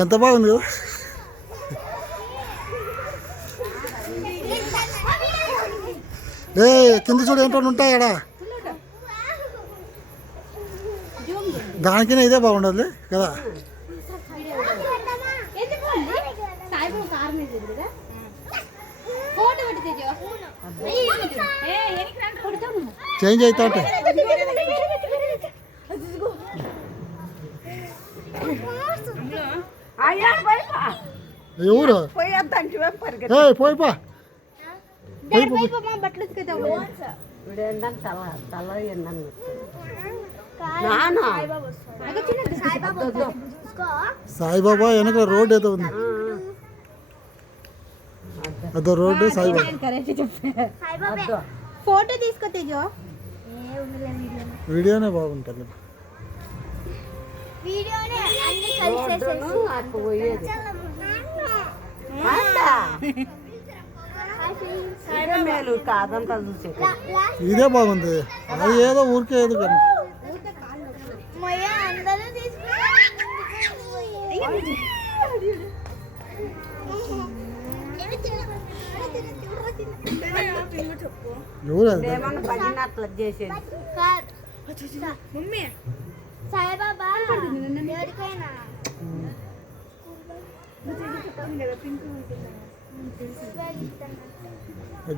ఎంత బాగుంది కదా. కింద చూడు ఏంటో ఉంటాయి ఆడ. దానికైనా ఇదే బాగుండదు కదా. చేంజ్ అవుతా ఉంటాయి. ఎవరు పోయిపా సాయిబాబా వెనక రోడ్ ఏదో ఉంది. అదో రోడ్డు సాయిబాబా. ఫోటో తీసుకో తేజో. వీడియోనే బాగుంటుంది. ఇదే బాగుంది. అది ఏదో ఊరికే ఏదో కానీ ఎవరు అది సాయిబాబా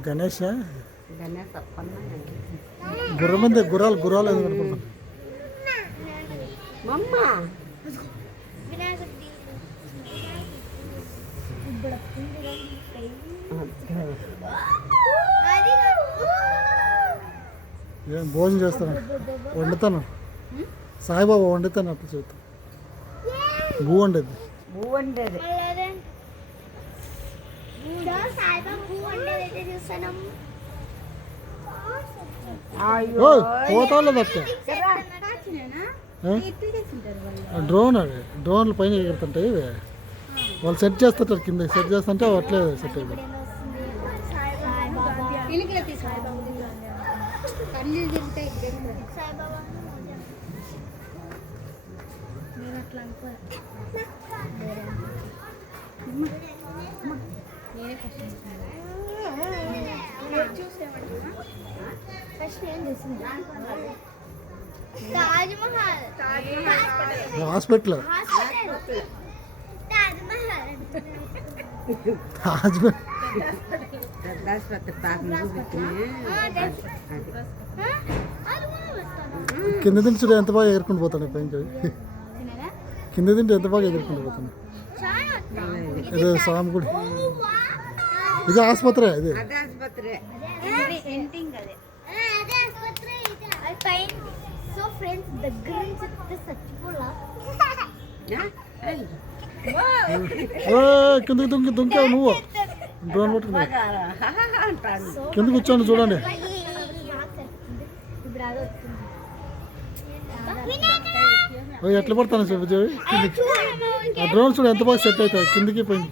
గణేష్ గుర్రమంది గుర్రాలు ఎందుకు ఏం భోజనం చేస్తాను, వండుతాను. సాయిబాబా వండుతాను అప్పుడు చూస్తాను. భూ వండేది పోతాలో తప్ప డ్రోన్. అది డ్రోన్లు పైన ఎగురుతుంటాయి. వాళ్ళు సెట్ చేస్తుంటారు, కింద సెట్ చేస్తుంటే అట్లే సెట్ అయ్యి హాస్పిటల్. కింద తింటే చూడ ఎంత బాగా ఎగురుకుంటూ పోతాను. పైన కింద తింటే ఎంత బాగా ఎగురుకుంటూ పోతాను. ఇదే స్వామి గుడి. ఇది ఆసుపత్రి. ఇది కిందకి దుంకావు నువ్వు. డ్రోన్ పట్టుకుని కింద కూర్చోండి చూడండి. ఎట్లా పడతాను చెప్పి ఆ డ్రోన్ చూడు ఎంత బాగా సెట్ అవుతాయి కిందికి పోయింది.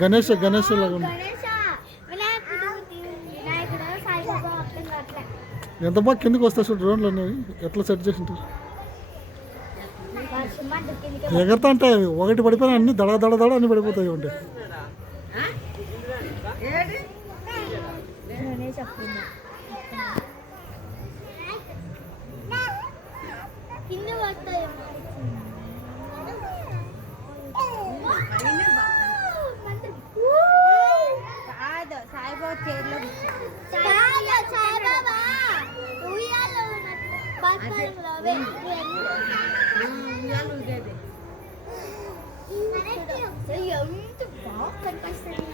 గణేష్ లాగా ఉంది. ఎంత బాగా కిందకి వస్తాయి చూడు డ్రోన్లు అనేవి ఎట్లా సెట్ చేసి ఉంటారు. ఎగరతా అంటే ఒకటి పడిపోయినా అన్ని దడ అన్ని పడిపోతాయి. ఉంటే సాయిబాబా చైర్లో ఎంత బాగా కనిపిస్తుంది.